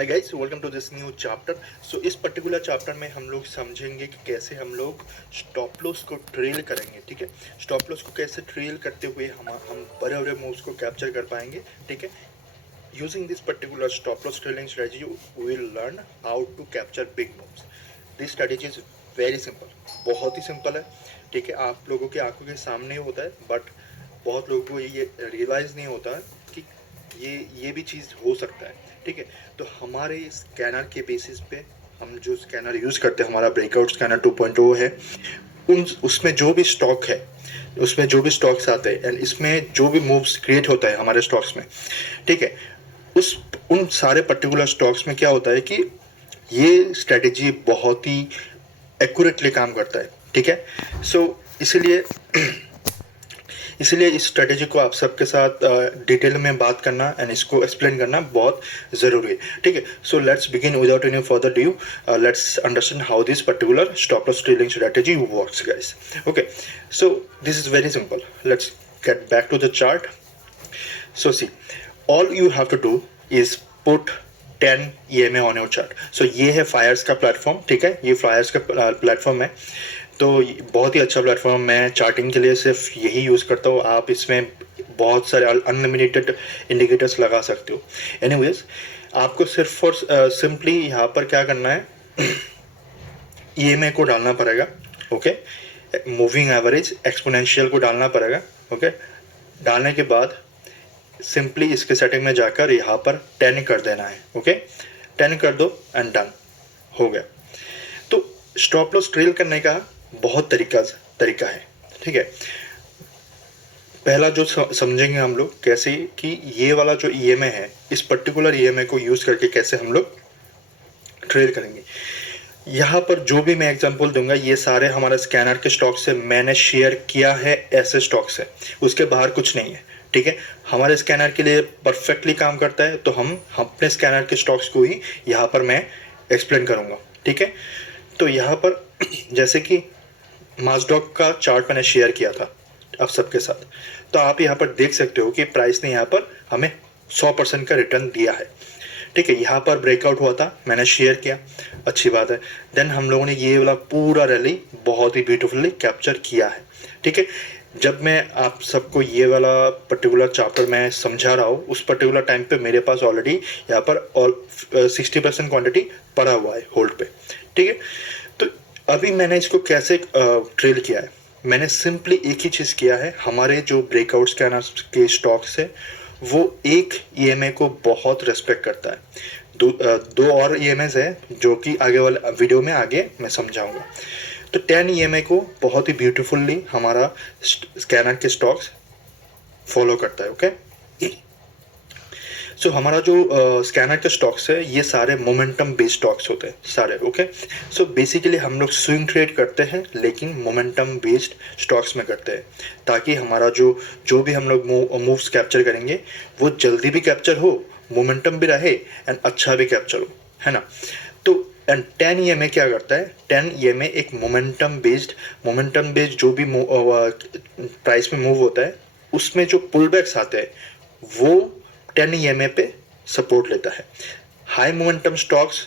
Hi guys, welcome to this new chapter. So इस particular chapter में हम लोग समझेंगे कि कैसे हम लोग स्टॉप लॉस को ट्रेल करेंगे। ठीक है, स्टॉप लॉस को कैसे ट्रेल करते हुए हम बड़े बड़े मूव्स को कैप्चर कर पाएंगे। ठीक है, using this particular stop loss trailing strategy we will learn how to capture big moves. This strategy is very simple, बहुत ही सिंपल है। ठीक है, आप लोगों की आंखों के सामने होता है, बट बहुत लोगों को ये रियलाइज़ नहीं होता है कि ये भी चीज़ हो सकता है। ठीक है, तो हमारे स्कैनर के बेसिस पे हम जो स्कैनर यूज़ करते हैं, हमारा ब्रेकआउट स्कैनर 2.0 है, उसमें जो भी स्टॉक है, उसमें जो भी स्टॉक्स आते हैं एंड इसमें जो भी मूव्स क्रिएट होता है हमारे स्टॉक्स में, ठीक है, उन सारे पर्टिकुलर स्टॉक्स में क्या होता है कि ये स्ट्रेटेजी बहुत ही एक्यूरेटली काम करता है। ठीक है, सो इसीलिए इस स्ट्रेटेजी को आप सबके साथ डिटेल में बात करना एंड इसको एक्सप्लेन करना बहुत ज़रूरी है। ठीक है, so let's begin without any further due. Let's understand how this particular stop loss trading strategy works guys. Okay, so this is very simple. Let's get back to the chart. So see, all you have to do is put 10 EMA on your chart. So ये है Fyers का platform. ठीक है, ये Fyers का platform है, तो बहुत ही अच्छा प्लेटफॉर्म। मैं चार्टिंग के लिए सिर्फ यही यूज़ करता हूँ। आप इसमें बहुत सारे अनलिमिटेड इंडिकेटर्स लगा सकते हो। एनीवेज, आपको सिर्फ और सिंपली यहाँ पर क्या करना है, EMA को डालना पड़ेगा। ओके, मूविंग एवरेज एक्सपोनेंशियल को डालना पड़ेगा। ओके, डालने के बाद सिंपली इसके सेटिंग में जाकर यहाँ पर 10 कर देना है। ओके, 10 कर दो एंड डन, हो गया। तो स्टॉप लॉस ट्रेल करने का बहुत तरीका है। ठीक है, पहला जो समझेंगे हम लोग कैसे कि ये वाला जो EMA है, इस पर्टिकुलर EMA को यूज़ करके कैसे हम लोग ट्रेल करेंगे। यहाँ पर जो भी मैं एग्जांपल दूंगा, ये सारे हमारे स्कैनर के स्टॉक से मैंने शेयर किया है, ऐसे स्टॉक से, उसके बाहर कुछ नहीं है। ठीक है, हमारे स्कैनर के लिए परफेक्टली काम करता है, तो हम अपने स्कैनर के स्टॉक्स को ही यहाँ पर मैं एक्सप्लेन करूँगा। ठीक है, तो यहाँ पर जैसे कि माजडॉक का चार्ट मैंने शेयर किया था आप सबके साथ, तो आप यहाँ पर देख सकते हो कि प्राइस ने यहाँ पर हमें 100% का रिटर्न दिया है। ठीक है, यहाँ पर ब्रेकआउट हुआ था, मैंने शेयर किया, अच्छी बात है। देन हम लोगों ने ये वाला पूरा रैली बहुत ही ब्यूटीफुली कैप्चर किया है। ठीक है, जब मैं आप सबको ये वाला पर्टिकुलर चैप्टर मैं समझा रहा हूँ, उस पर्टिकुलर टाइम पे मेरे पास ऑलरेडी यहाँ पर 60% क्वांटिटी पड़ा हुआ है होल्ड पे। ठीक है, तो अभी मैंने इसको कैसे ट्रेल किया है, मैंने सिंपली एक ही चीज़ किया है। हमारे जो ब्रेकआउट स्कैनर के स्टॉक्स है, वो एक EMA को बहुत रेस्पेक्ट करता है। दो और EMAs है जो कि आगे वाले वीडियो में आगे मैं समझाऊंगा। तो 10 EMA को बहुत ही ब्यूटीफुल्ली हमारा स्कैनर के स्टॉक्स फॉलो करता है। ओके, सो हमारा जो स्कैनर के स्टॉक्स है, ये सारे मोमेंटम बेस्ड स्टॉक्स होते हैं सारे। ओके, सो बेसिकली हम लोग स्विंग ट्रेड करते हैं, लेकिन मोमेंटम बेस्ड स्टॉक्स में करते हैं, ताकि हमारा जो भी हम लोग मूव्स कैप्चर करेंगे वो जल्दी भी कैप्चर हो, मोमेंटम भी रहे एंड अच्छा भी कैप्चर हो, है ना। तो एंड 10 EMA क्या करता है, 10 EMA एक मोमेंटम बेस्ड जो भी प्राइस में मूव होता है, उसमें जो पुल बैक्स आते हैं वो 10 EMA पे सपोर्ट लेता है। हाई मोमेंटम स्टॉक्स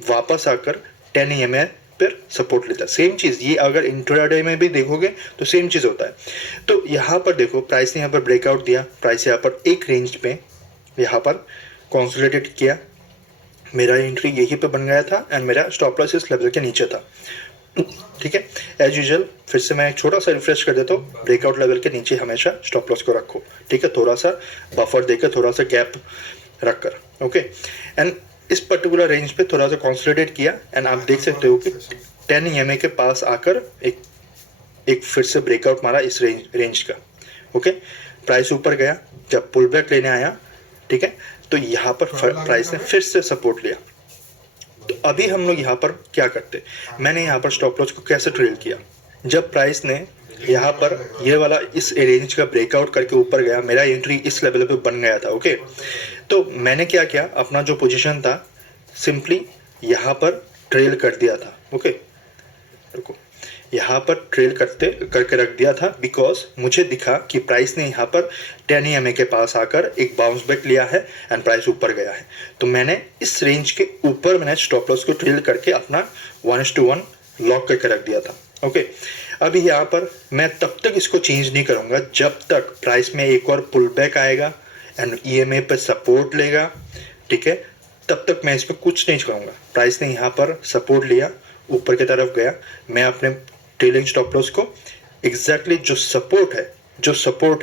वापस आकर 10 EMA पर सपोर्ट लेता है। सेम चीज़ ये अगर इंट्राडे में भी देखोगे तो सेम चीज़ होता है। तो यहाँ पर देखो, प्राइस ने यहाँ पर ब्रेकआउट दिया, प्राइस यहाँ पर एक रेंज पे यहाँ पर कंसोलिडेट किया, मेरा एंट्री यहीं पे बन गया था एंड मेरा स्टॉप लॉस इस लेवल के नीचे था। ठीक है, एज यूजुअल फिर से मैं एक छोटा सा रिफ्रेश कर देता हूँ, ब्रेकआउट लेवल के नीचे हमेशा स्टॉप लॉस को रखो। ठीक है, थोड़ा सा बफर देकर, थोड़ा सा गैप रख कर। ओके, एंड इस पर्टिकुलर रेंज पे थोड़ा सा कंसोलिडेट किया एंड आप देख सकते हो कि 10 EMA के पास आकर एक फिर से ब्रेकआउट मारा इस रेंज का। ओके, प्राइस ऊपर गया, जब पुल बैक लेने आया, ठीक है, तो यहाँ पर प्राइस ने फिर से सपोर्ट लिया। तो अभी हम लोग यहाँ पर क्या करते, मैंने यहाँ पर स्टॉप लॉस को कैसे ट्रेल किया, जब प्राइस ने यहाँ पर ये वाला इस रेंज का ब्रेकआउट करके ऊपर गया, मेरा एंट्री इस लेवल पे बन गया था। ओके, तो मैंने क्या किया, अपना जो पोजीशन था सिंपली यहाँ पर ट्रेल कर दिया था। ओके, रुको, यहाँ पर ट्रेल करते करके रख दिया था बिकॉज मुझे दिखा कि प्राइस ने यहाँ पर 10 EMA के पास आकर एक बाउंस बैक लिया है एंड प्राइस ऊपर गया है। तो मैंने इस रेंज के ऊपर मैंने स्टॉप लॉस को ट्रेल करके अपना 1:1 लॉक करके रख दिया था। ओके, अभी यहाँ पर मैं तब तक इसको चेंज नहीं करूँगा जब तक प्राइस में एक और पुल बैक आएगा एंड EMA पर सपोर्ट लेगा, ठीक है, तब तक मैं इस पर कुछ नहीं करूँगा। प्राइस ने यहाँ पर सपोर्ट लिया, ऊपर की तरफ गया, मैं अपने ट्रेलिंग स्टॉप लॉस को एग्जैक्टली जो सपोर्ट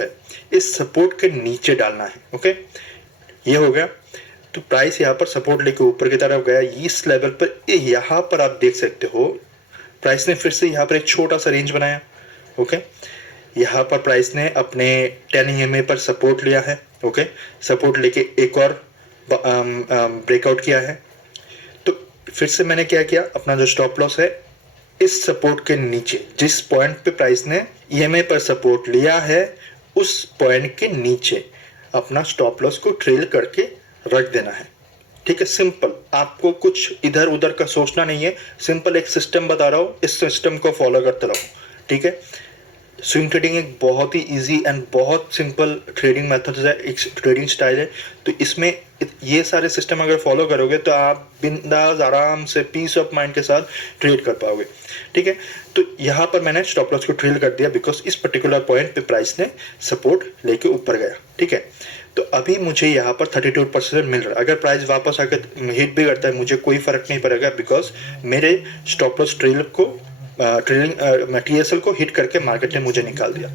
है इस सपोर्ट के नीचे डालना है। ओके, ये हो गया। तो प्राइस यहाँ पर सपोर्ट लेके ऊपर की तरफ गया, इस लेवल पर यहाँ पर आप देख सकते हो प्राइस ने फिर से यहाँ पर एक छोटा सा रेंज बनाया। ओके, यहाँ पर प्राइस ने अपने 10 EMA पर सपोर्ट लिया है। ओके, सपोर्ट लेके एक और ब्रेकआउट किया है। तो फिर से मैंने क्या किया, अपना जो स्टॉप लॉस है इस सपोर्ट के नीचे, जिस पॉइंट पे प्राइस ने EMA पर सपोर्ट लिया है उस पॉइंट के नीचे अपना स्टॉप लॉस को ट्रेल करके रख देना है। ठीक है, सिंपल, आपको कुछ इधर उधर का सोचना नहीं है, सिंपल एक सिस्टम बता रहा हूँ, इस सिस्टम को फॉलो करते रहो। ठीक है, स्विंग ट्रेडिंग एक बहुत ही इजी एंड बहुत सिंपल ट्रेडिंग मेथड है, एक ट्रेडिंग स्टाइल है। तो इसमें ये सारे सिस्टम अगर फॉलो करोगे तो आप बिंदास आराम से पीस ऑफ माइंड के साथ ट्रेड कर पाओगे। ठीक है, तो यहाँ पर मैंने स्टॉप लॉस को ट्रेल कर दिया बिकॉज इस पर्टिकुलर पॉइंट पे प्राइस ने सपोर्ट लेके ऊपर गया। ठीक है, तो अभी मुझे यहाँ पर 32% मिल रहा है। अगर प्राइस वापस आकर हिट भी करता है मुझे कोई फ़र्क नहीं पड़ेगा बिकॉज मेरे स्टॉप लॉस TSL को हिट करके मार्केट ने मुझे निकाल दिया।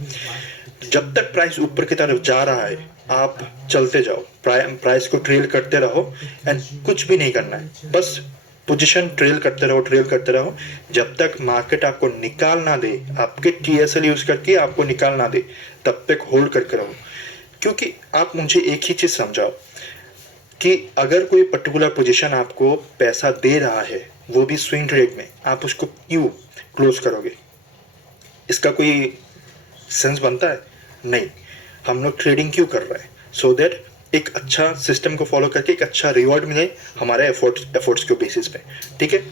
जब तक प्राइस ऊपर की तरफ जा रहा है आप चलते जाओ, प्राइस को ट्रेल करते रहो एंड कुछ भी नहीं करना है, बस पोजीशन ट्रेल करते रहो जब तक मार्केट आपको निकाल ना दे, आपके TSL यूज़ करके आपको निकाल ना दे तब तक होल्ड करके रहो। क्योंकि आप मुझे एक ही चीज़ समझाओ कि अगर कोई पर्टिकुलर पोजीशन आपको पैसा दे रहा है वो भी स्विंग ट्रेड में, आप उसको क्यों क्लोज करोगे? इसका कोई सेंस बनता है? नहीं। हम लोग ट्रेडिंग क्यों कर रहे हैं? सो दैट एक अच्छा सिस्टम को फॉलो करके एक अच्छा रिवॉर्ड मिले हमारे एफर्ट्स के बेसिस पे। ठीक है,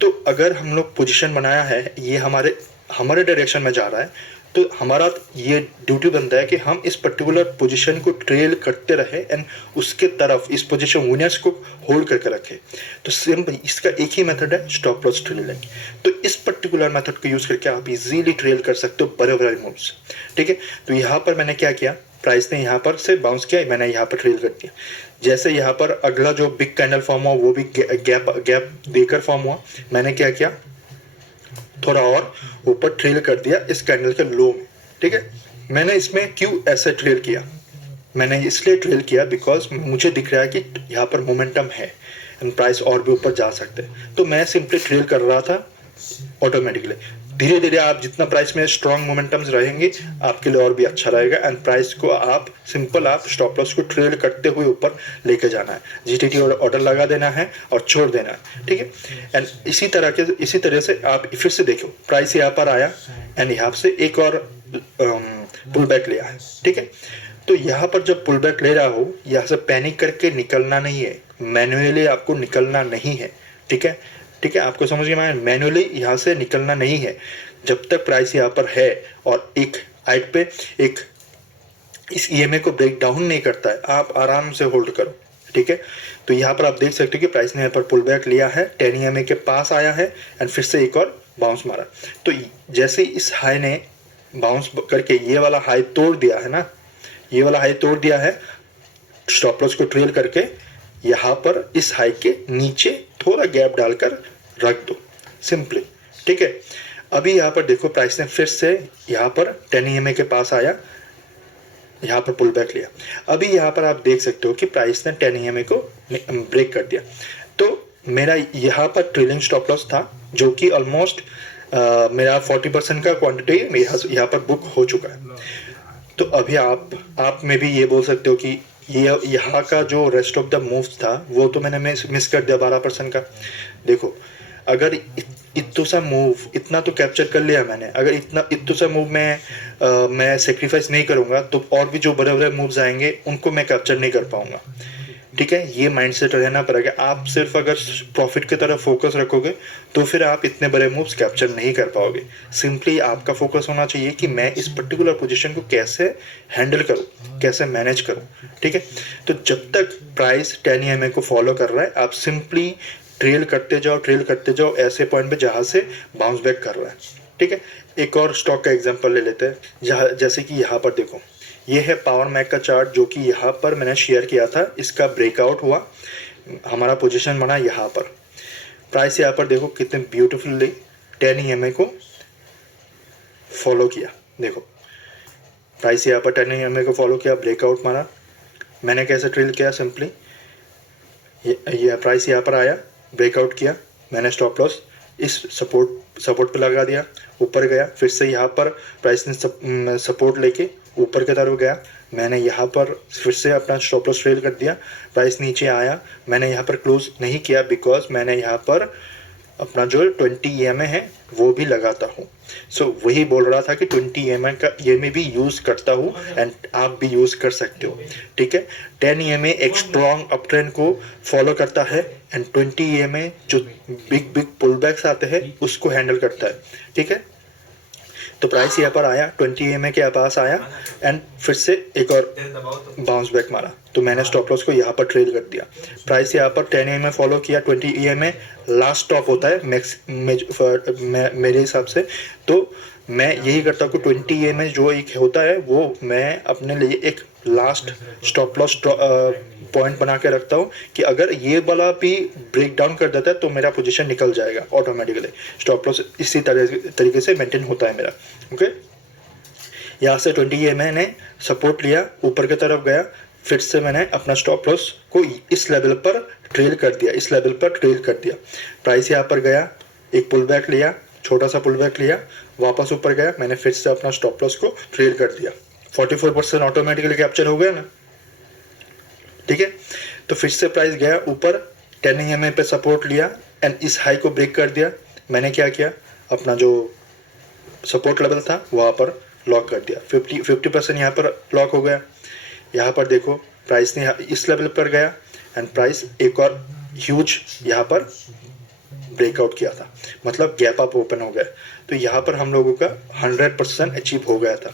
तो अगर हम लोग पोजीशन बनाया है, ये हमारे डायरेक्शन में जा रहा है, तो हमारा ये ड्यूटी बनता है कि हम इस पर्टिकुलर पोजीशन को ट्रेल करते रहे एंड उसके तरफ इस पोजीशन विनर्स को होल्ड करके रखें। तो सिंपल इसका एक ही मेथड है, स्टॉप लॉस ट्रेलिंग। तो इस पर्टिकुलर मेथड को यूज़ करके आप इजीली ट्रेल कर सकते हो बड़े बड़े मूव्स। ठीक है, तो यहाँ पर मैंने क्या किया, प्राइस ने यहाँ पर से बाउंस किया, मैंने यहाँ पर ट्रेल कर दिया। जैसे यहाँ पर अगला जो बिग कैंडल फॉर्म हुआ वो भी गैप देकर फॉर्म हुआ, मैंने क्या किया, थोड़ा और ऊपर ट्रेल कर दिया इस कैंडल के लो में। ठीक है, मैंने इसमें क्यों ऐसे ट्रेल किया, मैंने इसलिए ट्रेल किया बिकॉज मुझे दिख रहा है कि यहाँ पर मोमेंटम है एंड प्राइस और भी ऊपर जा सकते हैं। तो मैं सिंपली ट्रेल कर रहा था ऑटोमेटिकली। धीरे धीरे आप जितना प्राइस में स्ट्रॉन्ग मोमेंटम्स रहेंगे आपके लिए और भी अच्छा रहेगा एंड प्राइस को आप स्टॉप लॉस को ट्रेल करते हुए ऊपर लेके जाना है, GTT ऑर्डर लगा देना है और छोड़ देना है। ठीक है, एंड इसी तरह से आप फिर से देखो, प्राइस यहाँ पर आया एंड यहाँ से एक और पुल बैक लिया है। ठीक है, तो यहाँ पर जब पुल बैक ले रहा हो, यहाँ से पैनिक करके निकलना नहीं है, मैन्युअली आपको निकलना नहीं है। ठीक है, आपको समझ में आया, मैन्युअली यहाँ से निकलना नहीं है। जब तक प्राइस यहाँ पर है और एक हाइट पे एक इस EMA को ब्रेक डाउन नहीं करता है, आप आराम से होल्ड करो। ठीक है, तो यहाँ पर आप देख सकते हो कि प्राइस ने यहाँ पर पुल बैक लिया है, 10 EMA के पास आया है एंड फिर से एक और बाउंस मारा। तो जैसे इस हाई ने बाउंस करके ये वाला हाई तोड़ दिया है ना, ये वाला हाई तोड़ दिया है, स्टॉप लॉस को ट्रेल करके यहाँ पर इस हाई के नीचे थोड़ा गैप डालकर रख दो, सिंपली। ठीक है, अभी यहाँ पर देखो प्राइस ने फिर से यहाँ पर 10 EMA के पास आया, यहाँ पर पुल बैक लिया। अभी यहाँ पर आप देख सकते हो कि प्राइस ने 10 EMA को ब्रेक कर दिया। तो मेरा यहाँ पर ट्रेलिंग स्टॉप लॉस था जो कि ऑलमोस्ट मेरा 40% का क्वांटिटी यहाँ पर बुक हो चुका है। तो अभी आप में भी ये बोल सकते हो कि ये यहाँ का जो रेस्ट ऑफ द मूव्स था वो तो मैंने मिस कर दिया 12% का। देखो, अगर इतना तो कैप्चर कर लिया मैंने, अगर इतना सा मूव मैं सेक्रीफाइस नहीं करूँगा तो और भी जो बड़े बड़े मूव्स आएंगे उनको मैं कैप्चर नहीं कर पाऊँगा। ठीक है, ये माइंडसेट रहना पड़ेगा। आप सिर्फ अगर प्रॉफिट की तरफ फोकस रखोगे तो फिर आप इतने बड़े मूव्स कैप्चर नहीं कर पाओगे। सिंपली आपका फोकस होना चाहिए कि मैं इस पर्टिकुलर पोजीशन को कैसे हैंडल करूं, कैसे मैनेज करूं। ठीक है, तो जब तक प्राइस 10 EMA को फॉलो कर रहा है, आप सिंपली ट्रेल करते जाओ ऐसे पॉइंट पे जहां से बाउंस बैक कर रहा है। ठीक है, एक और स्टॉक का एग्जांपल ले लेते हैं, जहाँ जैसे कि यहाँ पर देखो, ये है पावर मैक का चार्ट जो कि यहाँ पर मैंने शेयर किया था। इसका ब्रेकआउट हुआ, हमारा पोजीशन बना यहाँ पर। प्राइस यहाँ पर देखो कितने ब्यूटीफुली 10 EMA को फॉलो किया। देखो प्राइस यहाँ पर 10 EMA को फॉलो किया, ब्रेकआउट मारा। मैंने कैसे ट्रेल किया, सिंपली ये प्राइस यहाँ पर आया, ब्रेकआउट किया, मैंने स्टॉप लॉस इस सपोर्ट पे लगा दिया, ऊपर गया, फिर से यहाँ पर प्राइस ने सपोर्ट लेके ऊपर की तरफ गया, मैंने यहाँ पर फिर से अपना स्टॉप लॉस ट्रेल कर दिया। प्राइस नीचे आया, मैंने यहाँ पर क्लोज नहीं किया बिकॉज मैंने यहाँ पर अपना जो 20 EMA है वो भी लगाता हूँ। सो वही बोल रहा था कि 20 EMA का EMA भी यूज़ करता हूँ एंड आप भी यूज़ कर सकते हो। ठीक है, 10 EMA एक स्ट्रॉन्ग अप ट्रेंड को फॉलो करता है एंड 20 EMA जो बिग पुल बैक्स आते हैं उसको हैंडल करता है। ठीक है, तो प्राइस यहाँ पर आया, 20 EMA के पास आया एंड फिर से एक और बाउंस बैक मारा, तो मैंने स्टॉप लॉस को यहाँ पर ट्रेल कर दिया। प्राइस यहाँ पर 10 EMA फॉलो किया, 20 EMA लास्ट स्टॉप होता है मेरे हिसाब से। तो मैं यही करता हूँ कि 20 EMA जो एक होता है वो मैं अपने लिए एक लास्ट स्टॉप लॉस पॉइंट बना के रखता हूँ कि अगर ये वाला भी ब्रेक डाउन कर देता है तो मेरा पोजीशन निकल जाएगा ऑटोमेटिकली। स्टॉप लॉस इसी तरीके से मेंटेन होता है मेरा। ओके, यहाँ से 20 EMA ने सपोर्ट लिया, ऊपर की तरफ गया, फिर से मैंने अपना स्टॉप लॉस को इस लेवल पर ट्रेल कर दिया, प्राइस यहाँ पर गया, एक पुल बैक लिया, छोटा सा पुल बैक लिया, वापस ऊपर गया, मैंने फिर से अपना स्टॉप लॉस को ट्रेल कर दिया। 44% ऑटोमेटिकली कैप्चर हो गया ना। ठीक है, तो फिर से प्राइस गया ऊपर, 10 EMA पे सपोर्ट लिया एंड इस हाई को ब्रेक कर दिया। मैंने क्या किया, अपना जो सपोर्ट लेवल था वहाँ पर लॉक कर दिया, 50% यहाँ पर लॉक हो गया। यहाँ पर देखो प्राइस ने इस लेवल पर गया एंड प्राइस एक और ह्यूज यहाँ पर ब्रेकआउट किया था, मतलब गैप अप ओपन हो गया। तो यहाँ पर हम लोगों का 100% अचीव हो गया था।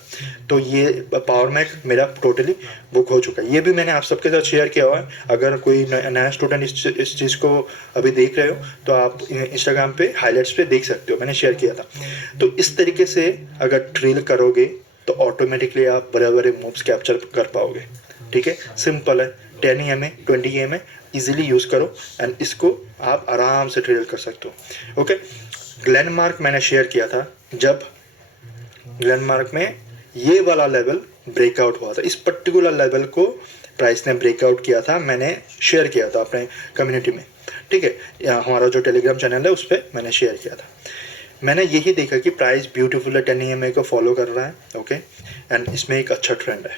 तो ये पावर मैक मेरा टोटली बुक हो चुका है। ये भी मैंने आप सबके साथ शेयर किया हुआ है। अगर कोई नया स्टूडेंट इस चीज़ को अभी देख रहे हो तो आप इंस्टाग्राम पे हाईलाइट्स पे देख सकते हो, मैंने शेयर किया था। तो इस तरीके से अगर ट्रेल करोगे तो ऑटोमेटिकली आप बड़े बड़े मूव्स कैप्चर कर पाओगे। ठीक है, सिंपल है, 10 EMA 20 EMA इजीली यूज़ करो एंड इसको आप आराम से ट्रेल कर सकते हो। ओके, ग्लेनमार्क मैंने शेयर किया था, जब ग्लेनमार्क में ये वाला लेवल ब्रेकआउट हुआ था, इस पर्टिकुलर लेवल को प्राइस ने ब्रेकआउट किया था, मैंने शेयर किया था अपने कम्युनिटी में। ठीक है, हमारा जो टेलीग्राम चैनल है उस पर मैंने शेयर किया था। मैंने यही देखा कि प्राइस ब्यूटीफुल 10 EMA को फॉलो कर रहा है। ओके, एंड इसमें एक अच्छा ट्रेंड है।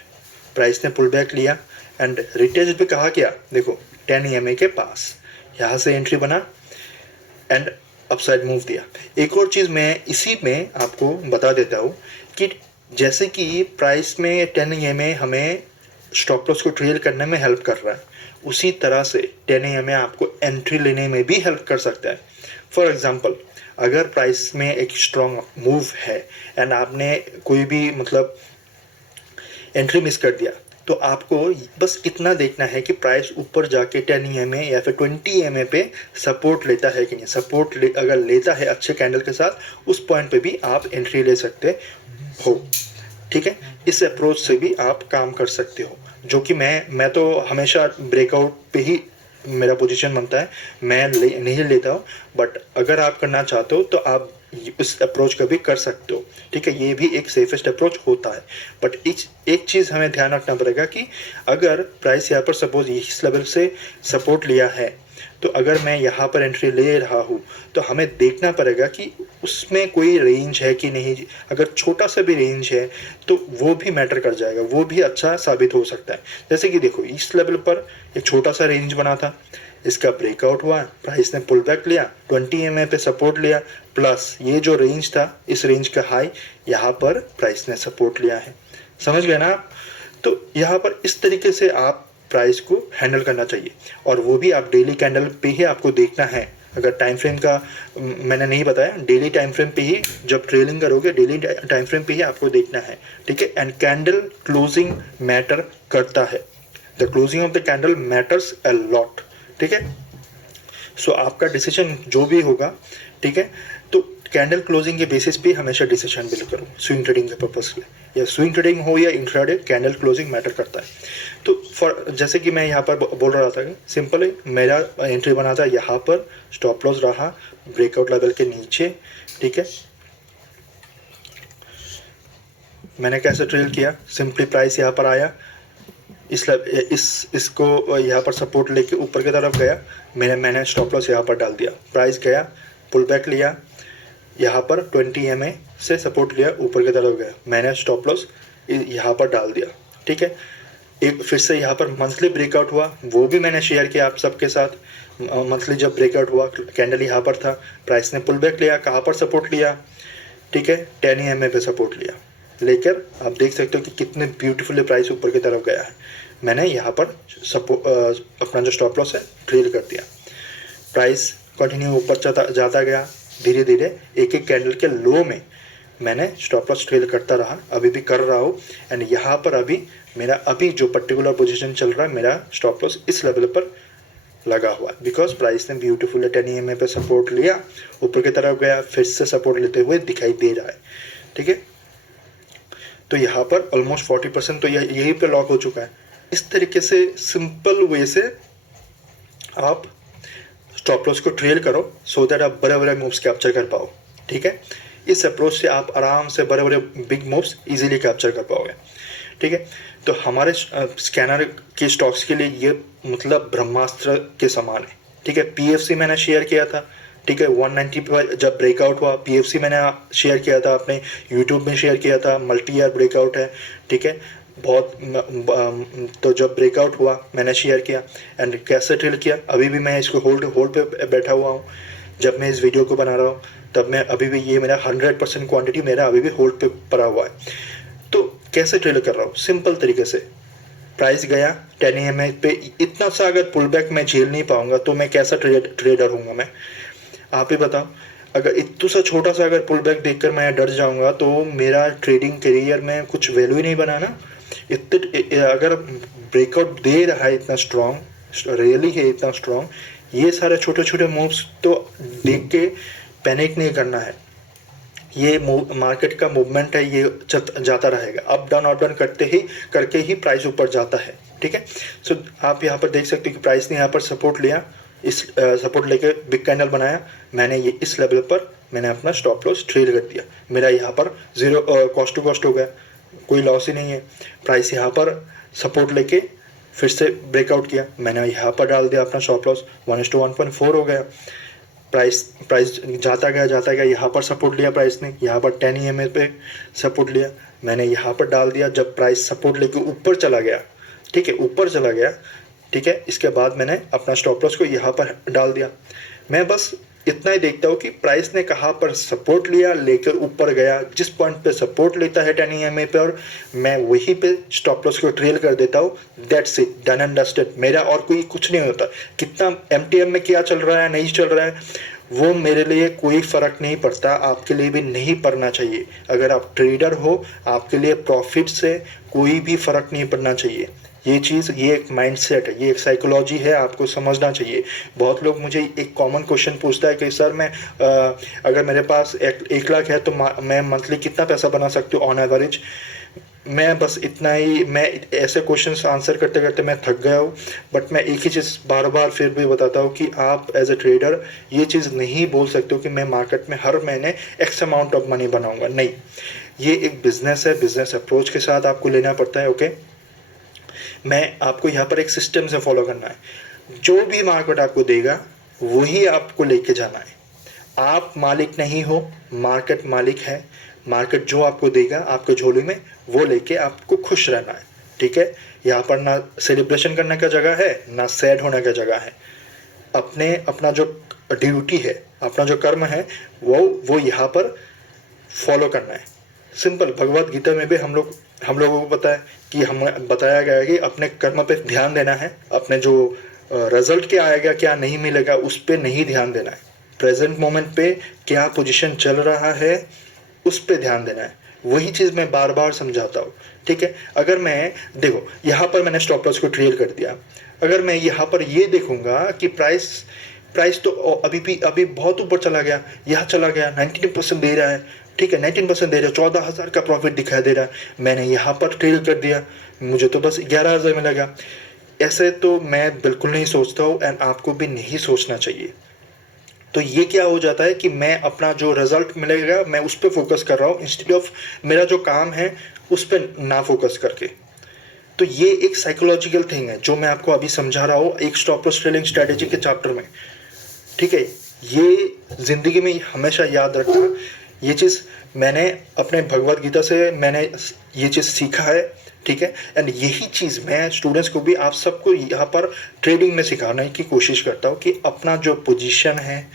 प्राइस ने पुल बैक लिया एंड रिटेस्ट भी कहा क्या, देखो 10 EMA के पास यहाँ से एंट्री बना एंड अपसाइड मूव दिया। एक और चीज़ मैं इसी में आपको बता देता हूँ कि जैसे कि प्राइस में 10 EMA हमें स्टॉप लॉस को ट्रेल करने में हेल्प कर रहा है, उसी तरह से 10 EMA आपको एंट्री लेने में भी हेल्प कर सकता है। फॉर एग्जांपल, अगर प्राइस में एक स्ट्रॉन्ग मूव है एंड आपने कोई भी मतलब एंट्री मिस कर दिया, तो आपको बस इतना देखना है कि प्राइस ऊपर जाके 10 EMA या फिर 20 EMA पे सपोर्ट लेता है कि नहीं। अगर लेता है अच्छे कैंडल के साथ, उस पॉइंट पे भी आप एंट्री ले सकते हो। ठीक है, इस अप्रोच से भी आप काम कर सकते हो, जो कि मैं तो हमेशा ब्रेकआउट पे ही मेरा पोजीशन बनता है, मैं नहीं लेता हूँ। बट अगर आप करना चाहते हो तो आप उस अप्रोच का भी कर सकते हो। ठीक है, ये भी एक सेफेस्ट अप्रोच होता है। बट एक चीज़ हमें ध्यान रखना पड़ेगा कि अगर प्राइस यहाँ पर सपोज इस लेवल से सपोर्ट लिया है, तो अगर मैं यहाँ पर एंट्री ले रहा हूँ तो हमें देखना पड़ेगा कि उसमें कोई रेंज है कि नहीं। अगर छोटा सा भी रेंज है तो वो भी मैटर कर जाएगा, वो भी अच्छा साबित हो सकता है। जैसे कि देखो इस लेवल पर एक छोटा सा रेंज बना था, इसका ब्रेकआउट हुआ, प्राइस ने पुल बैक लिया, 20 EMA पे सपोर्ट लिया, प्लस ये जो रेंज था इस रेंज का हाई यहाँ पर प्राइस ने सपोर्ट लिया है। समझ गए ना आप? तो यहाँ पर इस तरीके से आप प्राइस को हैंडल करना चाहिए, और वो भी आप डेली कैंडल पे ही आपको देखना है। अगर टाइम फ्रेम का मैंने नहीं बताया, डेली टाइम फ्रेम पे ही जब ट्रेलिंग करोगे डेली टाइम फ्रेम पे ही आपको देखना है, ठीक है। एंड कैंडल क्लोजिंग मैटर करता है, the closing of the candle matters a lot, ठीक है। सो आपका डिसीजन जो भी होगा, ठीक है, तो कैंडल क्लोजिंग के बेसिस पे हमेशा डिसीजन बिल्ड करो स्विंग ट्रेडिंग के पर्पज से, या स्विंग ट्रेडिंग हो या इंट्राडे, कैंडल क्लोजिंग मैटर करता है। तो फॉर जैसे कि मैं यहाँ पर बोल रहा था कि सिंपल है, मेरा एंट्री बना था यहाँ पर, स्टॉप लॉस रहा ब्रेकआउट लेवल के नीचे, ठीक है। मैंने कैसे ट्रेल किया, सिंपली प्राइस यहाँ पर आया, इसको यहाँ पर सपोर्ट लेके ऊपर की तरफ गया, मैंने स्टॉप लॉस यहाँ पर डाल दिया, प्राइस गया पुल बैक लिया, यहाँ पर 20 MA से सपोर्ट लिया, ऊपर की तरफ गया, मैंने स्टॉप लॉस यहाँ पर डाल दिया, ठीक है। एक फिर से यहाँ पर मंथली ब्रेकआउट हुआ, वो भी मैंने शेयर किया आप सबके साथ। मंथली जब ब्रेकआउट हुआ, कैंडल यहाँ पर था, प्राइस ने पुल बैक लिया, कहाँ पर सपोर्ट लिया, ठीक है, 10 MA पे सपोर्ट लिया, लेकर आप देख सकते हो कि कितने ब्यूटीफुली प्राइस ऊपर की तरफ गया है। मैंने यहाँ पर अपना जो स्टॉप लॉस है ट्रेल कर दिया, प्राइस कंटिन्यू ऊपर जाता गया, धीरे धीरे एक एक कैंडल के लो में मैंने स्टॉप लॉस ट्रेल करता रहा, अभी भी कर रहा हूँ। एंड यहाँ पर अभी मेरा जो पर्टिकुलर पोजीशन चल रहा है, मेरा स्टॉप लॉस इस लेवल पर लगा हुआ है, बिकॉज प्राइस ने ब्यूटीफुल 10 MA पे सपोर्ट लिया, ऊपर की तरफ गया, फिर से सपोर्ट लेते हुए दिखाई दे रहा है, ठीक है। तो यहाँ पर ऑलमोस्ट 40% तो यहीं पे लॉक हो चुका है। इस तरीके से सिंपल वे से आप स्टॉप लॉस को ट्रेल करो, सो दैट आप बड़े बड़े मूव्स कैप्चर कर पाओ, ठीक है। इस अप्रोच से आप आराम से बड़े बड़े बिग मूव्स इजीली कैप्चर कर पाओगे, ठीक है। तो हमारे स्कैनर के स्टॉक्स के लिए ये मतलब ब्रह्मास्त्र के समान है, ठीक है। PFC मैंने शेयर किया था, ठीक है, 190 पर जब ब्रेकआउट हुआ, PFC मैंने शेयर किया था, अपने यूट्यूब में शेयर किया था, मल्टी ईयर ब्रेकआउट है, ठीक है, बहुत। तो जब ब्रेकआउट हुआ मैंने शेयर किया, एंड कैसे ट्रेल किया, अभी भी मैं इसको होल्ड पे बैठा हुआ हूँ। जब मैं इस वीडियो को बना रहा हूँ तब मैं अभी भी ये मेरा 100% क्वांटिटी मेरा अभी भी होल्ड पे पड़ा हुआ है। तो कैसे ट्रेल कर रहा हूँ, सिंपल तरीके से, प्राइस गया 10 MA पे, इतना सा अगर पुल बैक मैं झेल नहीं पाऊंगा तो मैं कैसा ट्रेडर हूँगा मैं, आप ही बताओ। अगर इतना सा छोटा सा अगर पुल बैक देखकर मैं डर जाऊंगा तो मेरा ट्रेडिंग करियर में कुछ वैल्यू ही नहीं बना ना। इतने अगर ब्रेकआउट दे रहा है इतना स्ट्रॉन्ग, रियली है इतना स्ट्रॉन्ग, ये सारे छोटे छोटे मूव्स तो देख के पैनिक नहीं करना है। ये मार्केट का मूवमेंट है, ये जाता रहेगा, अप डाउन करके ही प्राइस ऊपर जाता है, ठीक है। सो आप यहाँ पर देख सकते हो कि प्राइस ने यहाँ पर सपोर्ट लिया, इस सपोर्ट लेके बिग कैंडल बनाया, मैंने ये इस लेवल पर मैंने अपना स्टॉप लॉस ट्रेल कर दिया, मेरा यहाँ पर जीरो कॉस्ट टू कॉस्ट हो गया, कोई लॉस ही नहीं है। प्राइस यहाँ पर सपोर्ट लेके फिर से ब्रेकआउट किया, मैंने यहाँ पर डाल दिया अपना स्टॉप लॉस, 1:1.4 हो गया। प्राइस जाता गया, यहाँ पर सपोर्ट लिया प्राइस ने, यहाँ पर 10 EMA पे सपोर्ट लिया, मैंने यहाँ पर डाल दिया। जब प्राइस सपोर्ट लेके ऊपर चला गया, ठीक है, ऊपर चला गया, ठीक है, इसके बाद मैंने अपना स्टॉप लॉस को यहाँ पर डाल दिया। मैं बस इतना ही देखता हूँ कि प्राइस ने कहाँ पर सपोर्ट लिया, लेकर ऊपर गया, जिस पॉइंट पे सपोर्ट लेता है 10 EMA पे, और मैं वहीं पे स्टॉप लॉस को ट्रेल कर देता हूँ। That's it, done and dusted. मेरा और कोई कुछ नहीं होता, कितना MTM में क्या चल रहा है नहीं चल रहा है वो मेरे लिए कोई फ़र्क नहीं पड़ता, आपके लिए भी नहीं पड़ना चाहिए। अगर आप ट्रेडर हो, आपके लिए प्रॉफिट से कोई भी फ़र्क नहीं पड़ना चाहिए। ये चीज़, ये एक माइंडसेट है, ये एक साइकोलॉजी है, आपको समझना चाहिए। बहुत लोग मुझे एक कॉमन क्वेश्चन पूछता है कि सर मैं अगर मेरे पास 1 लाख है तो मैं मंथली कितना पैसा बना सकती हूँ ऑन एवरेज। मैं बस इतना ही, मैं ऐसे क्वेश्चंस आंसर करते करते मैं थक गया हूँ। बट मैं एक ही चीज़ बार बार फिर भी बताता हूँ कि आप एज ए ट्रेडर ये चीज़ नहीं बोल सकते हो कि मैं मार्केट में हर महीने एक्स अमाउंट ऑफ मनी बनाऊँगा। नहीं, ये एक बिजनेस है, बिजनेस अप्रोच के साथ आपको लेना पड़ता है। ओके, मैं आपको यहाँ पर एक सिस्टम से फॉलो करना है। जो भी मार्केट आपको देगा वही आपको लेके जाना है। आप मालिक नहीं हो, मार्केट मालिक है। मार्केट जो आपको देगा आपके झोली में वो लेके आपको खुश रहना है, ठीक है। यहाँ पर ना सेलिब्रेशन करने का जगह है, ना सैड होने का जगह है। अपना जो ड्यूटी है, अपना जो कर्म है वो यहाँ पर फॉलो करना है। सिंपल, भगवत गीता में भी हम लोग हम लोगों को पता है कि हमें बताया गया है कि अपने कर्म पे ध्यान देना है, अपने जो रिजल्ट क्या आएगा क्या नहीं मिलेगा उस पे नहीं ध्यान देना है, प्रेजेंट मोमेंट पे क्या पोजीशन चल रहा है उस पे ध्यान देना है। वही चीज़ मैं बार बार समझाता हूँ, ठीक है। अगर मैं देखो यहाँ पर मैंने स्टॉप लॉस को ट्रेल कर दिया, अगर मैं यहाँ पर ये देखूंगा कि प्राइस तो अभी बहुत ऊपर चला गया, यहाँ चला गया 19% दे रहा है, ठीक है 19% दे रहा है, 14,000 का प्रॉफिट दिखाई दे रहा है, मैंने यहाँ पर ट्रेल कर दिया, मुझे तो बस 11,000 मिलेगा। ऐसे तो मैं बिल्कुल नहीं सोचता हूँ एंड आपको भी नहीं सोचना चाहिए। तो ये क्या हो जाता है कि मैं अपना जो रिजल्ट मिलेगा मैं उस पर फोकस कर रहा हूँ इंस्टेड ऑफ मेरा जो काम है उस पर ना फोकस करके। तो ये एक साइकोलॉजिकल थिंग है जो मैं आपको अभी समझा रहा हूँ एक स्टॉप लॉस ट्रेडिंग स्ट्रेटेजी के चैप्टर में, ठीक है। ये ज़िंदगी में हमेशा याद रखना, ये चीज़ मैंने अपने भगवद गीता से मैंने ये चीज़ सीखा है, ठीक है। एंड यही चीज़ मैं स्टूडेंट्स को भी आप सबको यहाँ पर ट्रेडिंग में सिखाने की कोशिश करता हूँ कि अपना जो पोजीशन है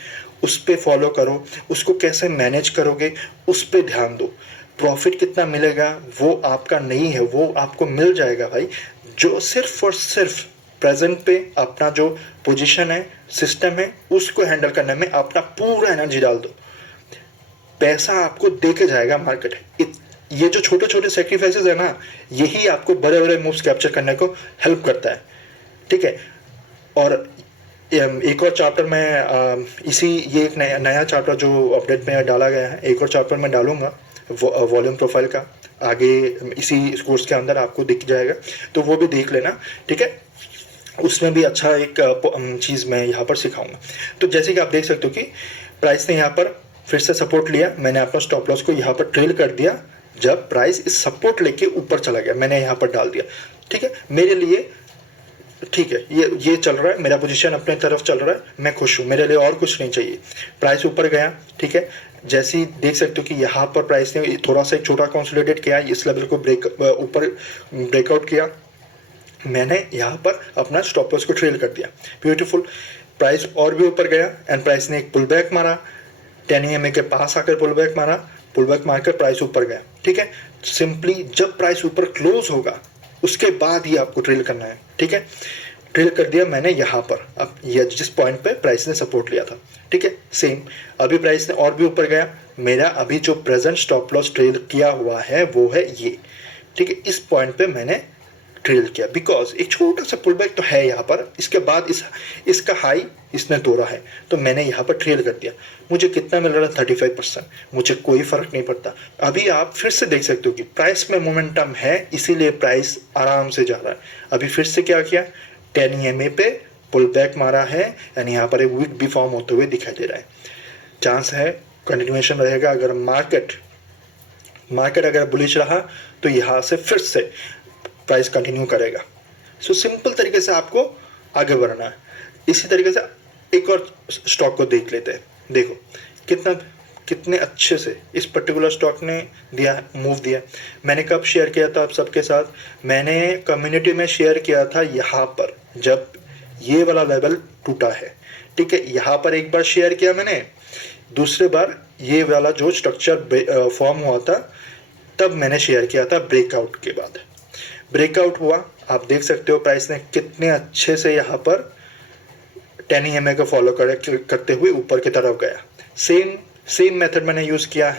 उस पर फॉलो करो, उसको कैसे मैनेज करोगे उस पर ध्यान दो। प्रॉफिट कितना मिलेगा वो आपका नहीं है, वो आपको मिल जाएगा भाई। जो सिर्फ और सिर्फ प्रेजेंट पे अपना जो पोजीशन है सिस्टम है उसको हैंडल करने में अपना पूरा एनर्जी डाल दो, पैसा आपको दे के जाएगा मार्केट। ये जो छोटे छोटे सेक्रीफाइसेस है ना यही आपको बड़े बड़े मूव्स कैप्चर करने को हेल्प करता है, ठीक है। और एक और चैप्टर में इसी ये एक नया चैप्टर जो अपडेट में डाला गया है, एक और चैप्टर में डालूंगा वॉल्यूम प्रोफाइल का, आगे इसी कोर्स के अंदर आपको दिख जाएगा, तो वो भी देख लेना, ठीक है। उसमें भी अच्छा एक चीज़ मैं यहाँ पर सिखाऊंगा। तो जैसे कि आप देख सकते हो कि प्राइस ने यहाँ पर फिर से सपोर्ट लिया, मैंने अपना स्टॉप लॉस को यहाँ पर ट्रेल कर दिया, जब प्राइस इस सपोर्ट लेके ऊपर चला गया मैंने यहाँ पर डाल दिया, ठीक है। मेरे लिए ठीक है, ये चल रहा है, मेरा पोजीशन अपने तरफ चल रहा है, मैं खुश हूँ, मेरे लिए और कुछ नहीं चाहिए। प्राइस ऊपर गया, ठीक है, जैसे ही देख सकते हो कि यहाँ पर प्राइस ने थोड़ा सा एक छोटा कंसोलिडेट किया, इस लेवल को ऊपर ब्रेकआउट किया, मैंने यहाँ पर अपना स्टॉप लॉस को ट्रेल कर दिया, ब्यूटीफुल। प्राइस और भी ऊपर गया एंड प्राइस ने एक पुल बैक मारा, 10 EMA के पास आकर पुल बैक मारा, पुल बैक मारकर प्राइस ऊपर गया, ठीक है। सिंपली जब प्राइस ऊपर क्लोज होगा उसके बाद ही आपको ट्रेल करना है, ठीक है। ट्रेल कर दिया मैंने यहाँ पर, अब ये जिस पॉइंट पे प्राइस ने सपोर्ट लिया था, ठीक है। सेम अभी प्राइस ने और भी ऊपर गया, मेरा अभी जो प्रेजेंट स्टॉप लॉस ट्रेल किया हुआ है वो है ये, ठीक है। इस पॉइंट पे मैंने ट्रेल किया बिकॉज एक छोटा सा पुल बैक तो है यहाँ पर, इसके बाद इसका हाई इसने तोड़ा है, तो मैंने यहाँ पर ट्रेल कर दिया। मुझे कितना मिल रहा है 35%, मुझे कोई फर्क नहीं पड़ता। अभी आप फिर से देख सकते हो कि प्राइस में मोमेंटम है इसीलिए प्राइस आराम से जा रहा है। अभी फिर से क्या किया, 10 EMA पे पुल बैक मारा है यानी यहाँ पर एक वीक भी फॉर्म होते हुए दिखाई दे रहा है। चांस है कंटिन्यूएशन रहेगा, अगर मार्केट अगर बुलिश रहा तो यहाँ से फिर से प्राइस कंटिन्यू करेगा। सो सिंपल तरीके से आपको आगे बढ़ना है। इसी तरीके से एक और स्टॉक को देख लेते हैं, देखो कितने अच्छे से इस पर्टिकुलर स्टॉक ने मूव दिया। मैंने कब शेयर किया था आप सबके साथ, मैंने कम्युनिटी में शेयर किया था यहाँ पर जब ये वाला लेवल टूटा है, ठीक है। यहाँ पर एक बार शेयर किया मैंने, दूसरे बार ये वाला जो स्ट्रक्चर फॉर्म हुआ था तब मैंने शेयर किया था ब्रेकआउट के बाद। ब्रेकआउट हुआ, आप देख सकते हो प्राइस ने कितने अच्छे से यहाँ पर 10 EMA को फॉलो करते हुए ऊपर की तरफ गया। सेम मेथड मैंने यूज़ किया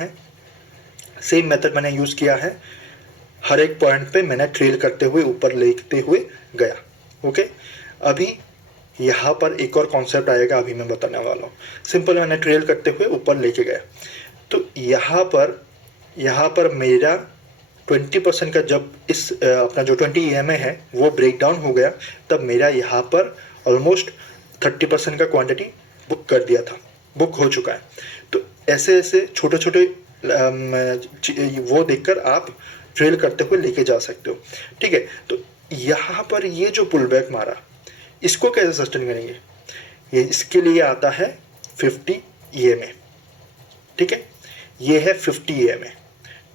है, हर एक पॉइंट पे मैंने ट्रेल करते हुए ऊपर लेते हुए गया, ओके। अभी यहाँ पर एक और कॉन्सेप्ट आएगा, अभी मैं बताने वाला हूँ। सिंपल मैंने ट्रेल करते हुए ऊपर लेके गया, तो यहाँ पर मेरा 20% का जब इस अपना जो 20 EMA है वो ब्रेक डाउन हो गया, तब मेरा यहाँ पर ऑलमोस्ट 30% का क्वांटिटी बुक हो चुका है। तो ऐसे छोटे छोटे वो देखकर आप ट्रेल करते हुए लेके जा सकते हो, ठीक है। तो यहाँ पर ये जो पुल बैक मारा इसको कैसे सस्टेन करेंगे, ये इसके लिए आता है 50 EMA, ठीक है। ये है 50 EMA,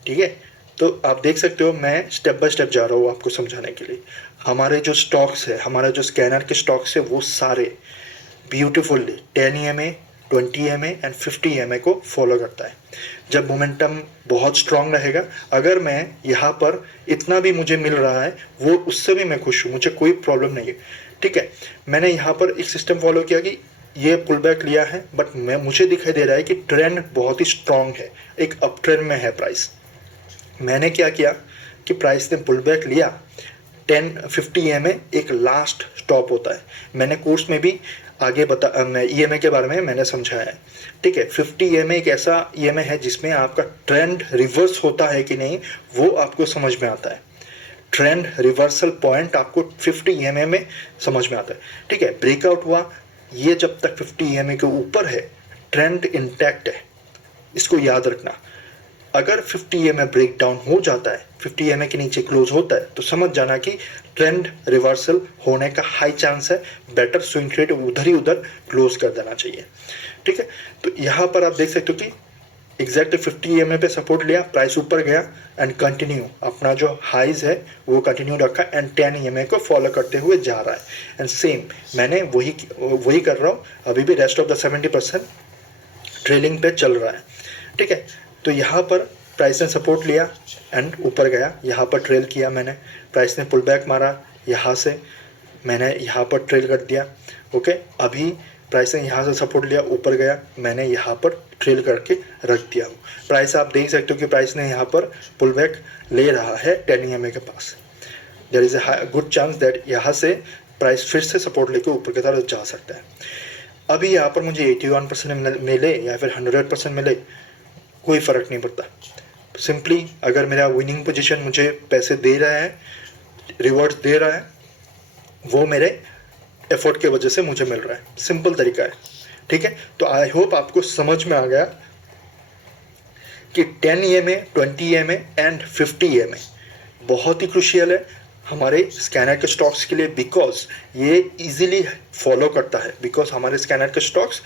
ठीक है। तो आप देख सकते हो मैं स्टेप बाय स्टेप जा रहा हूँ आपको समझाने के लिए। हमारे जो स्टॉक्स है, हमारा जो स्कैनर के स्टॉक्स है वो सारे beautifully 10 EMA 20 EMA and 50 EMA को फॉलो करता है। जब मोमेंटम बहुत स्ट्रांग रहेगा, अगर मैं यहाँ पर इतना भी मुझे मिल रहा है वो उससे भी मैं खुश हूँ, मुझे कोई प्रॉब्लम नहीं है। ठीक है, मैंने यहाँ पर एक सिस्टम फॉलो किया कि ये पुल बैक लिया है, बट मुझे दिखाई दे रहा है कि ट्रेंड बहुत ही स्ट्रांग है, एक अप ट्रेंड में है प्राइस। मैंने क्या किया कि प्राइस ने पुल बैक लिया, 50 EMA एक लास्ट स्टॉप होता है। मैंने कोर्स में भी आगे EMA के बारे में मैंने समझाया है। ठीक है, 50 EMA एक ऐसा EMA है जिसमें आपका ट्रेंड रिवर्स होता है कि नहीं वो आपको समझ में आता है। ट्रेंड रिवर्सल पॉइंट आपको 50 EMA में समझ में आता है। ठीक है, ब्रेकआउट हुआ, ये जब तक 50 EMA के ऊपर है ट्रेंड इंटैक्ट है, इसको याद रखना। अगर 50 EMA ब्रेक डाउन हो जाता है, 50 EMA के नीचे क्लोज होता है, तो समझ जाना कि ट्रेंड रिवर्सल होने का हाई चांस है, बेटर स्विंग ट्रेड उधर ही उधर क्लोज कर देना चाहिए। ठीक है, तो यहाँ पर आप देख सकते हो कि एग्जैक्ट 50 EMA पे सपोर्ट लिया, प्राइस ऊपर गया एंड कंटिन्यू अपना जो हाइज है वो कंटिन्यू रखा एंड 10 EMA को फॉलो करते हुए जा रहा है। एंड सेम मैंने वही कर रहा हूँ, अभी भी रेस्ट ऑफ द 70% ट्रेलिंग पे चल रहा है। ठीक है, तो यहाँ पर प्राइस ने सपोर्ट लिया एंड ऊपर गया, यहाँ पर ट्रेल किया मैंने, प्राइस ने पुल बैक मारा, यहाँ से मैंने यहाँ पर ट्रेल कर दिया। ओके, अभी प्राइस ने यहाँ से सपोर्ट लिया, ऊपर गया, मैंने यहाँ पर ट्रेल करके रख दिया हूँ। प्राइस आप देख सकते हो कि प्राइस ने यहाँ पर पुल बैक ले रहा है 10 EMA के पास। There is a good chance that यहाँ से प्राइस फिर से सपोर्ट लेके ऊपर की तरफ जा सकता है। अभी यहाँ पर मुझे 81% मिले या फिर 100% मिले, कोई फ़र्क नहीं पड़ता। सिंपली अगर मेरा विनिंग पोजीशन मुझे पैसे दे रहा है, रिवॉर्ड्स दे रहा है, वो मेरे एफर्ट के वजह से मुझे मिल रहा है, सिंपल तरीका है। ठीक है, तो आई होप आपको समझ में आ गया कि 10 EMA, 20 EMA एंड 50 EMA बहुत ही क्रूशियल है हमारे स्कैनर के स्टॉक्स के लिए, बिकॉज ये इजीली फॉलो करता है, बिकॉज हमारे स्कैनर के स्टॉक्स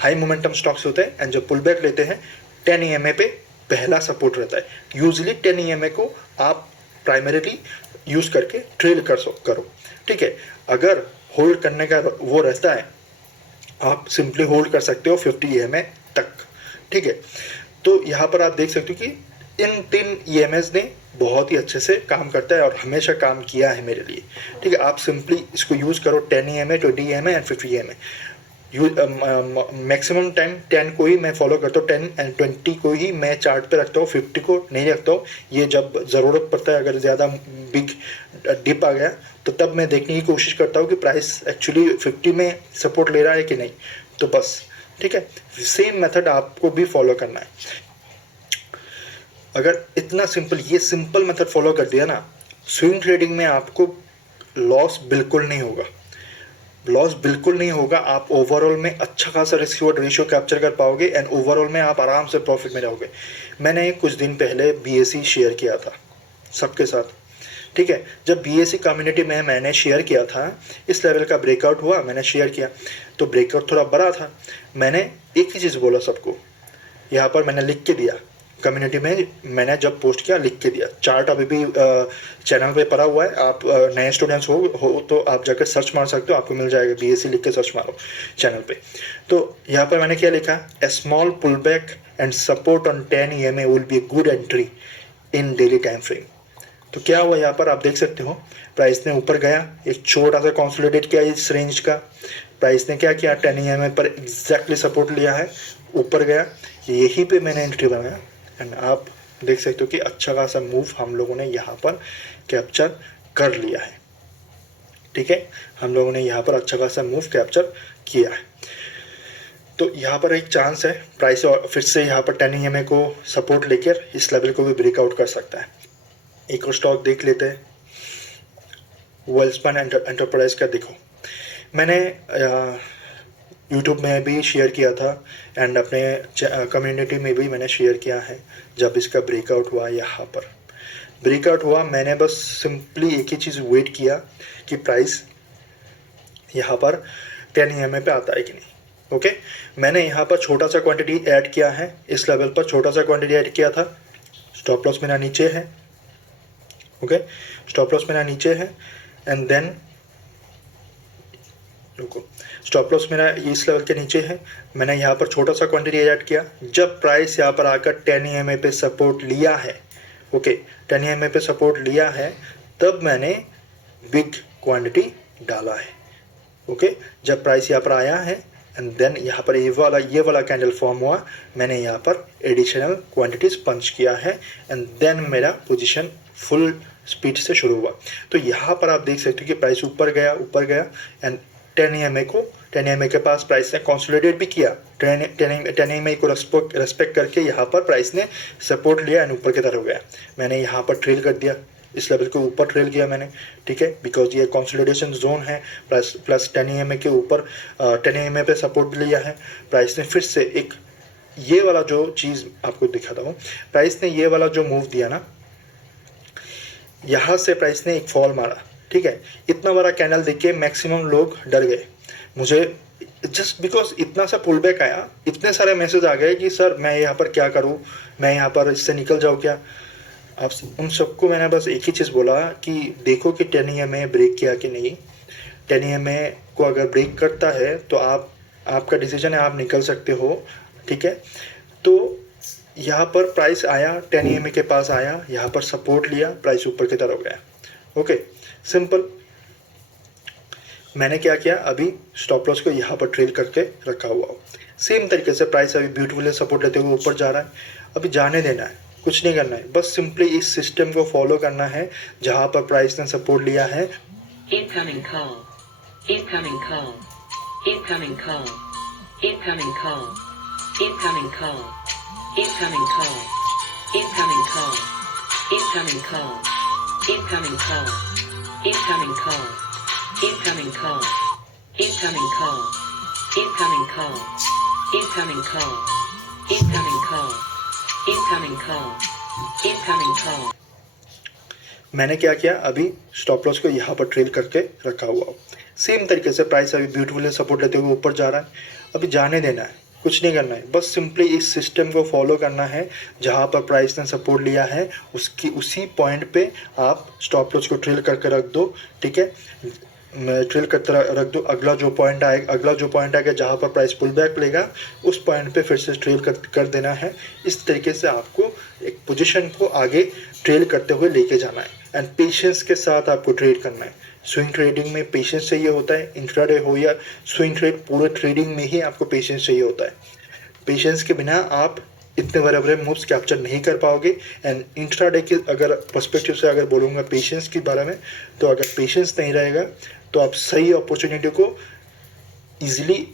हाई मोमेंटम स्टॉक्स होते हैं एंड जब पुल बैक लेते हैं 10 EMA पे पहला सपोर्ट रहता है। यूजली 10 EMA को आप प्राइमरीली यूज़ करके ट्रेल करो। ठीक है, अगर होल्ड करने का वो रहता है, आप सिंपली होल्ड कर सकते हो 50 EMA तक। ठीक है, तो यहाँ पर आप देख सकते हो कि इन 3 EMAs ने बहुत ही अच्छे से काम करता है और हमेशा काम किया है मेरे लिए। ठीक है, आप सिंपली इसको यूज़ करो, 10 EMA, 20 EMA and 50 EMA। Maximum time 10 को ही मैं फॉलो करता हूँ, 10 एंड 20 को ही मैं चार्ट पे रखता हूँ, 50 को नहीं रखता हूँ। ये जब ज़रूरत पड़ता है, अगर ज़्यादा बिग डिप आ गया तो तब मैं देखने की कोशिश करता हूँ कि प्राइस एक्चुअली 50 में सपोर्ट ले रहा है कि नहीं, तो बस। ठीक है, सेम मेथड आपको भी फॉलो करना है। अगर इतना सिंपल, ये सिंपल मेथड फॉलो कर दिया ना, स्विंग ट्रेडिंग में आपको लॉस बिल्कुल नहीं होगा। आप ओवरऑल में अच्छा खासा रिस्क रिवॉर्ड रेशियो कैप्चर कर पाओगे एंड ओवरऑल में आप आराम से प्रॉफिट में रहोगे। मैंने कुछ दिन पहले BSE शेयर किया था सबके साथ। ठीक है, जब BSE कम्युनिटी में मैंने शेयर किया था, इस लेवल का ब्रेकआउट हुआ, मैंने शेयर किया तो ब्रेकआउट थोड़ा बड़ा था। मैंने एक ही चीज़ बोला सबको, यहाँ पर मैंने लिख के दिया कम्युनिटी में, मैंने जब पोस्ट किया लिख के दिया। चार्ट अभी भी चैनल पे पड़ा हुआ है, आप नए स्टूडेंट्स हो तो आप जाकर सर्च मार सकते हो, आपको मिल जाएगा, BSE लिख के सर्च मारो चैनल पे। तो यहाँ पर मैंने क्या लिखा, a small pull back and support on 10 EMA will be good entry in daily time frame. तो क्या हुआ, यहाँ पर आप देख सकते हो प्राइस ने ऊपर गया, एक छोटा सा कंसोलिडेट किया इस रेंज का। प्राइस ने क्या किया, 10 EMA पर एग्जैक्टली सपोर्ट लिया है, ऊपर गया, यहीं पे मैंने एंट्री बनाया एंड आप देख सकते हो कि अच्छा खासा मूव हम लोगों ने यहाँ पर कैप्चर कर लिया है। ठीक है, हम लोगों ने यहाँ पर अच्छा खासा मूव कैप्चर किया है। तो यहाँ पर एक चांस है प्राइस फिर से यहाँ पर 10 EMA को सपोर्ट लेकर इस लेवल को भी ब्रेकआउट कर सकता है। एक और स्टॉक देख लेते हैं, वेल्सपन एंटरप्राइज का। देखो, मैंने यूट्यूब में भी शेयर किया था एंड अपने कम्युनिटी में भी मैंने शेयर किया है। जब इसका ब्रेकआउट हुआ, यहाँ पर ब्रेकआउट हुआ, मैंने बस सिंपली एक ही चीज़ वेट किया कि प्राइस यहाँ पर 10 EMA पे आता है कि नहीं। ओके, मैंने यहाँ पर छोटा सा क्वांटिटी ऐड किया है, इस लेवल पर छोटा सा क्वांटिटी ऐड किया था। स्टॉप लॉस मेरा नीचे है। ओके, स्टॉप लॉस मेरा नीचे है एंड देन रुको, स्टॉप लॉस मेरा ये इस लेवल के नीचे है, मैंने यहाँ पर छोटा सा क्वांटिटी ऐड किया। जब प्राइस यहाँ पर आकर 10 EMA पे सपोर्ट लिया है, ओके 10 EMA पे सपोर्ट लिया है, तब मैंने बिग क्वांटिटी डाला है। ओके जब प्राइस यहाँ पर आया है एंड देन यहाँ पर ये वाला कैंडल फॉर्म हुआ, मैंने यहाँ पर एडिशनल क्वांटिटीज पंच किया है एंड देन मेरा पोजीशन फुल स्पीड से शुरू हुआ। तो यहाँ पर आप देख सकते हो कि प्राइस ऊपर गया एंड 10 EMA के पास प्राइस ने कंसोलिडेट भी किया। 10 EMA को रेस्पेक्ट करके यहाँ पर प्राइस ने सपोर्ट लिया एंड ऊपर की तरफ गया। मैंने यहाँ पर ट्रेल कर दिया, इस लेवल के ऊपर ट्रेल किया मैंने, ठीक है, बिकॉज ये कंसोलिडेशन जोन है। प्लस 10 EMA के ऊपर 10 EMA पे सपोर्ट भी लिया है। प्राइस ने फिर से एक ये वाला जो चीज़ आपको दिखाता हूँ, प्राइस ने ये वाला जो मूव दिया ना, यहाँ से प्राइस ने एक फॉल मारा, ठीक है। इतना बड़ा कैंडल देख के मैक्सिमम लोग डर गए। मुझे जस्ट बिकॉज इतना सा पुल बैक आया, इतने सारे मैसेज आ गए कि सर मैं यहाँ पर क्या करूँ, मैं यहाँ पर इससे निकल जाऊँ क्या। आप उन सबको मैंने बस एक ही चीज़ बोला कि देखो कि 10 EMA ब्रेक किया कि नहीं। 10 EMA को अगर ब्रेक करता है तो आपका डिसीजन है, आप निकल सकते हो, ठीक है। तो यहाँ पर प्राइस आया, 10 EMA के पास आया, यहाँ पर सपोर्ट लिया, प्राइस ऊपर की तरफ गया। Okay simple. मैंने क्या किया, अभी स्टॉप लॉस को यहाँ पर ट्रेल करके रखा हुआ हो। सेम तरीके से प्राइस अभी ब्यूटीफुली सपोर्ट लेते हुए ऊपर जा रहा है, अभी जाने देना है, कुछ नहीं करना है, बस सिंपली इस सिस्टम को फॉलो करना है जहाँ पर प्राइस ने सपोर्ट लिया है। Incoming call. Incoming call. Incoming call. Incoming call. Incoming call. Incoming call. Incoming call. Incoming call. Incoming call. Incoming call. Incoming call. Incoming call. Incoming call. Incoming call. Incoming call. Incoming call. Incoming call. मैंने क्या किया, अभी stop loss को यहाँ पर trail करके रखा हुआ। सेम तरीके से प्राइस अभी ब्यूटीफुली सपोर्ट लेते हुए ऊपर जा रहा है, अभी जाने देना है, कुछ नहीं करना है, बस सिंपली इस सिस्टम को फॉलो करना है जहाँ पर प्राइस ने सपोर्ट लिया है, उसी पॉइंट पे आप स्टॉप लॉस को ट्रेल करके रख दो, ठीक है। ट्रेल करते रख दो। अगला जो पॉइंट आएगा जहाँ पर प्राइस पुल बैक लेगा, उस पॉइंट पे फिर से ट्रेल कर देना है। इस तरीके से आपको एक पोजीशन को आगे ट्रेल करते हुए लेके जाना है एंड पेशेंस के साथ आपको ट्रेड करना है। स्विंग ट्रेडिंग में पेशेंस चाहिए होता है, इंट्राडे हो या स्विंग ट्रेड, पूरे ट्रेडिंग में ही आपको पेशेंस चाहिए होता है। पेशेंस के बिना आप इतने बड़े बड़े मूव्स कैप्चर नहीं कर पाओगे। एंड इंट्राडे के अगर पर्सपेक्टिव से अगर बोलूँगा पेशेंस के बारे में, तो अगर पेशेंस नहीं रहेगा तो आप सही अपॉर्चुनिटी को ईजिली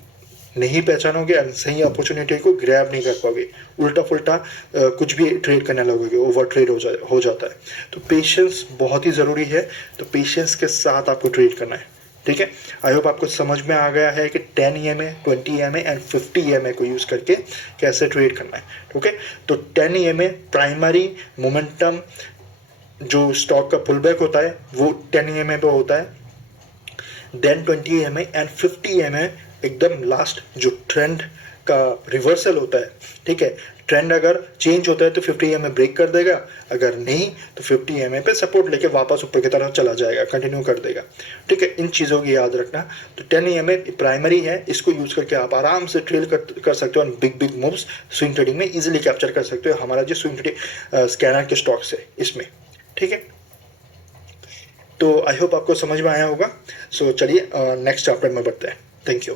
नहीं पहचानोगे एंड सही अपॉर्चुनिटी को ग्रैब नहीं कर पाओगे, उल्टा फुल्टा कुछ भी ट्रेड करने लगोगे, ओवर ट्रेड हो जाता है। तो पेशेंस बहुत ही ज़रूरी है, तो पेशेंस के साथ आपको ट्रेड करना है, ठीक है। आई होप आपको समझ में आ गया है कि 10 EMA, 20 EMA एंड 50 EMA को यूज़ करके कैसे ट्रेड करना है, ओके। तो 10 EMA प्राइमरी मोमेंटम जो स्टॉक का पुल बैक होता है वो 10 EMA पे होता है। देन 20 EMA एंड 50 EMA एकदम लास्ट जो ट्रेंड का रिवर्सल होता है, ठीक है। ट्रेंड अगर चेंज होता है तो 50 EMA ब्रेक कर देगा, अगर नहीं तो 50 EMA पे सपोर्ट लेके वापस ऊपर की तरफ चला जाएगा, कंटिन्यू कर देगा, ठीक है। इन चीज़ों की याद रखना। तो 10 EMA प्राइमरी है, इसको यूज़ करके आप आराम से ट्रेड कर सकते हो, बिग मूव्स स्विंग ट्रेडिंग में ईजिली कैप्चर कर सकते हो। हमारा जो स्विंग ट्रेडिंग स्कैनर के स्टॉक्स है इसमें, ठीक है। तो आई होप आपको समझ में आया होगा। सो चलिए नेक्स्ट चैप्टर में बढ़ते हैं। Thank you.